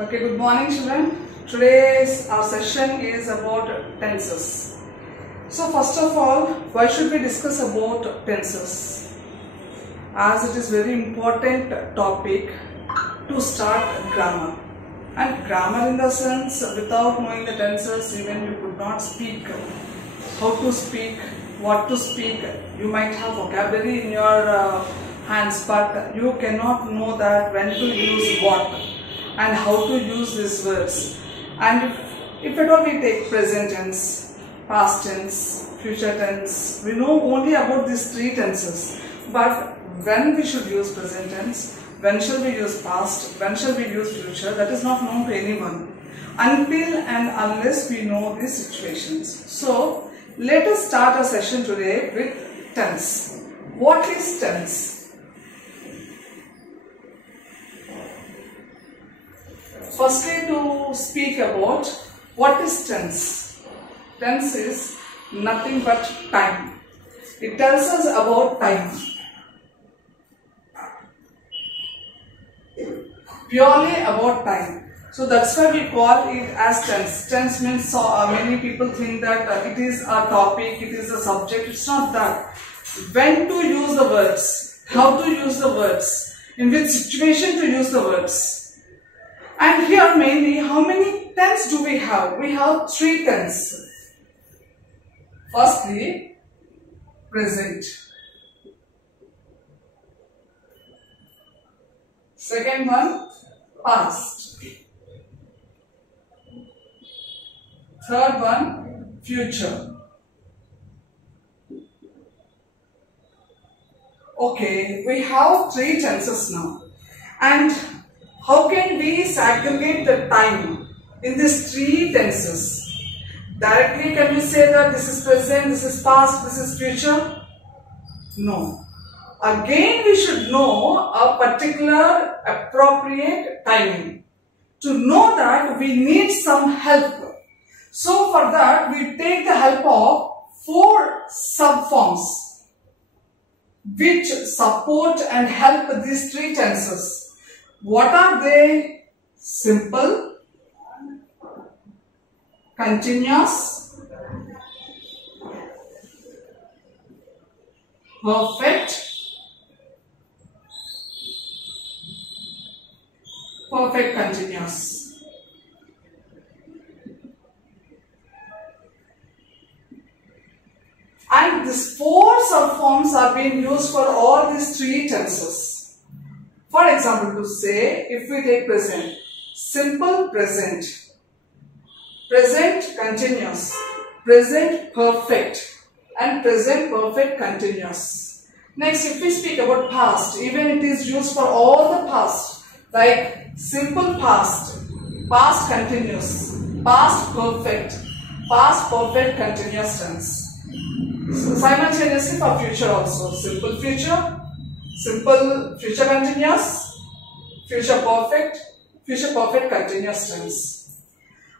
Okay, good morning children. Today's our session is about tenses. So first of all, why should we discuss about tenses? As it is very important topic to start grammar. And grammar in the sense, without knowing the tenses, even you could not speak. How to speak, what to speak. You might have vocabulary in your hands, but you cannot know that when to use what and how to use these words. And if at all we take present tense, past tense, future tense, we know only about these three tenses. But when we should use present tense, when shall we use past, when shall we use future, that is not known to anyone until and unless we know these situations. So let us start our session today with tense. What is tense? Firstly, to speak about what is tense. Tense is nothing but time. It tells us about time. Purely about time. So that's why we call it as tense. Tense means many people think that it is a topic, it is a subject. It's not that. When to use the words, how to use the words, in which situation to use the words. And here mainly, how many tense do we have? We have three tense. Firstly, present. Second one, past. Third one, future. Okay, we have three tenses now. And how can we segregate the time in these three tenses? Directly can we say that this is present, this is past, this is future? No. Again we should know a particular appropriate timing. To know that we need some help. So for that we take the help of four subforms which support and help these three tenses. What are they? Simple, continuous, perfect, perfect continuous. And these four subforms are being used for all these three tenses. For example, to say, if we take present, simple present, present continuous, present perfect, and present perfect continuous. Next, if we speak about past, even it is used for all the past, like simple past, past continuous, past perfect continuous tense. So simultaneously for future also, simple future continuous, future perfect continuous tense.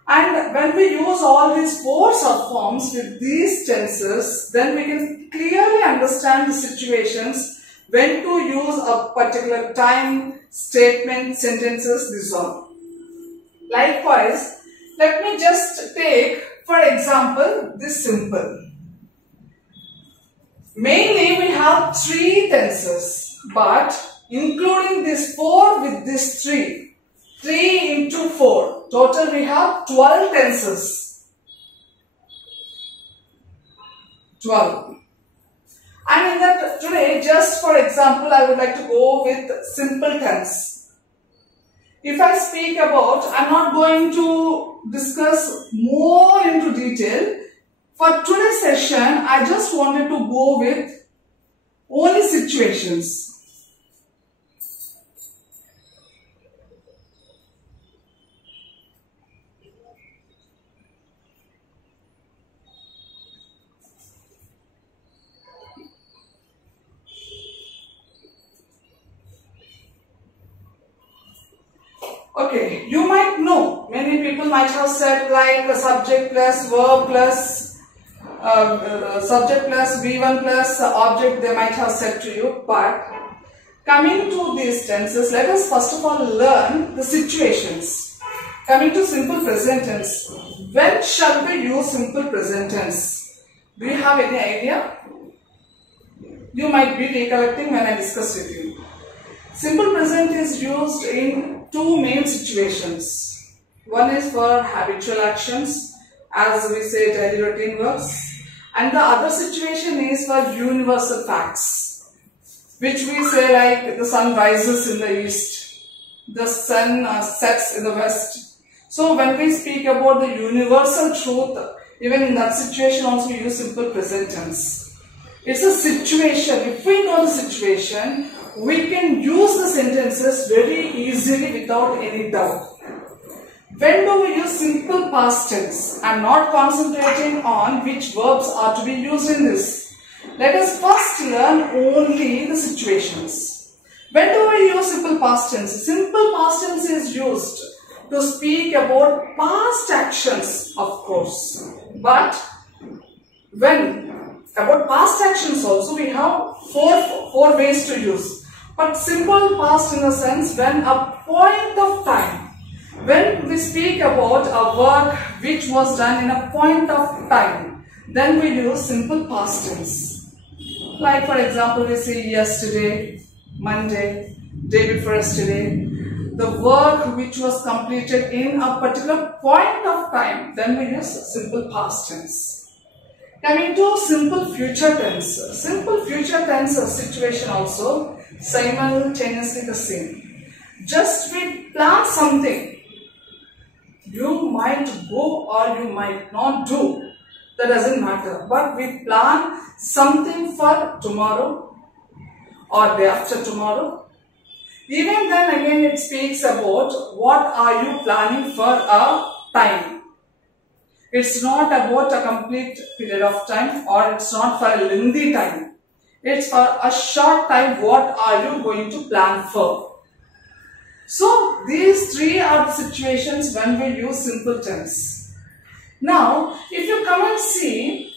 And when we use all these four subforms with these tenses, then we can clearly understand the situations when to use a particular time, statement, sentences, this all. Likewise, let me just take, for example, this simple. Mainly we have three tenses. But including this 4 with this 3 into 4, total we have 12 tenses. 12. And in that today, just for example, I would like to go with simple tense. If I speak about, I'm not going to discuss more into detail. For today's session, I just wanted to go with only situations. Okay, you might know, many people might have said like subject plus verb plus subject plus V1 plus object, they might have said to you, but Coming to these tenses, let us first of all learn the situations. Coming to simple present tense. When shall we use simple present tense? Do you have any idea? You might be recollecting when I discuss with you. Simple present is used in two main situations. One is for habitual actions, as we say daily routine verbs, and the other situation is for universal facts, which we say like the sun rises in the east, the sun sets in the west. So when we speak about the universal truth, even in that situation also we use simple present tense. It's a situation. If we know the situation, we can use the sentences very easily without any doubt. When do we use simple past tense? I am not concentrating on which verbs are to be used in this. Let us first learn only the situations. When do we use simple past tense? Simple past tense is used to speak about past actions, of course. But when about past actions also we have four ways to use. But simple past in the sense when a point of time, when we speak about a work which was done in a point of time, then we use simple past tense. Like for example, we say yesterday, Monday, day before yesterday, the work which was completed in a particular point of time, then we use simple past tense. Coming to simple future tense. Simple future tense situation also simultaneously the same. Just we plan something. You might go or you might not do. That doesn't matter. But we plan something for tomorrow or day after tomorrow. Even then again it speaks about what are you planning for a time. It's not about a complete period of time or it's not for a lengthy time. It's for a short time. What are you going to plan for? So these three are the situations when we use simple tense. Now if you come and see,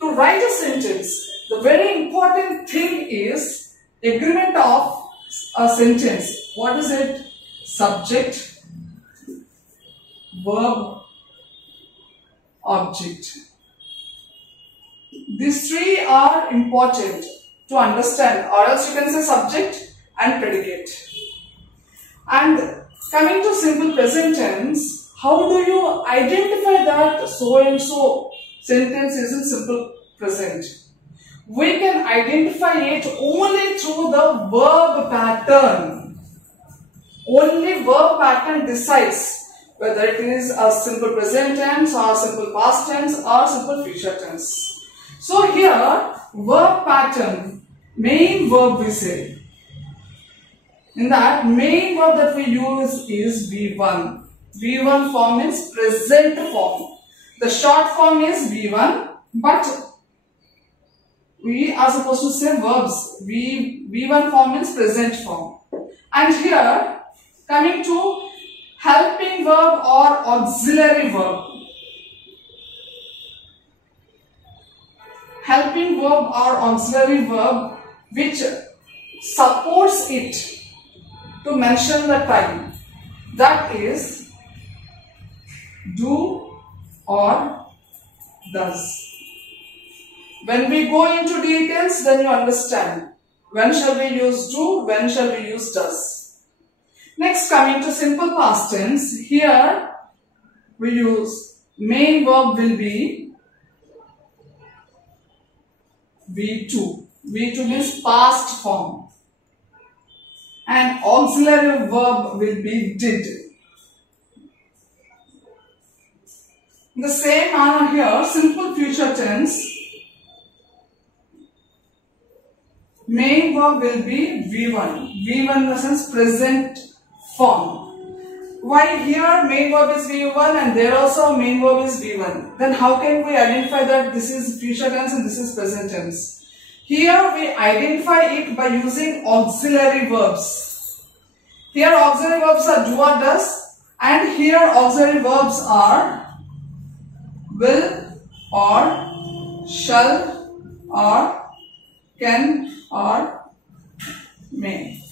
to write a sentence, the very important thing is agreement of a sentence. What is it? Subject, verb, object. These three are important to understand, or else you can say subject and predicate. And coming to simple present tense, how do you identify that so and so sentence is in simple present? We can identify it only through the verb pattern. Only verb pattern decides whether it is a simple present tense or simple past tense or simple future tense. So here, verb pattern, main verb we say. In that, main verb that we use is V1. V1 form is present form. The short form is V1, but we are supposed to say verbs. V1 form is present form. And here, coming to helping verb or auxiliary verb. Helping verb or auxiliary verb which supports it to mention the time. That is do or does. When we go into details, then you understand. When shall we use do? When shall we use does? Next, coming to simple past tense, here we use main verb will be V2. V2 means past form. And auxiliary verb will be did. In the same manner here, simple future tense, main verb will be V1. V1 in the sense present form. Why here main verb is V1 and there also main verb is V1? Then how can we identify that this is future tense and this is present tense? Here we identify it by using auxiliary verbs. Here auxiliary verbs are do or does, and here auxiliary verbs are will or shall or can or may.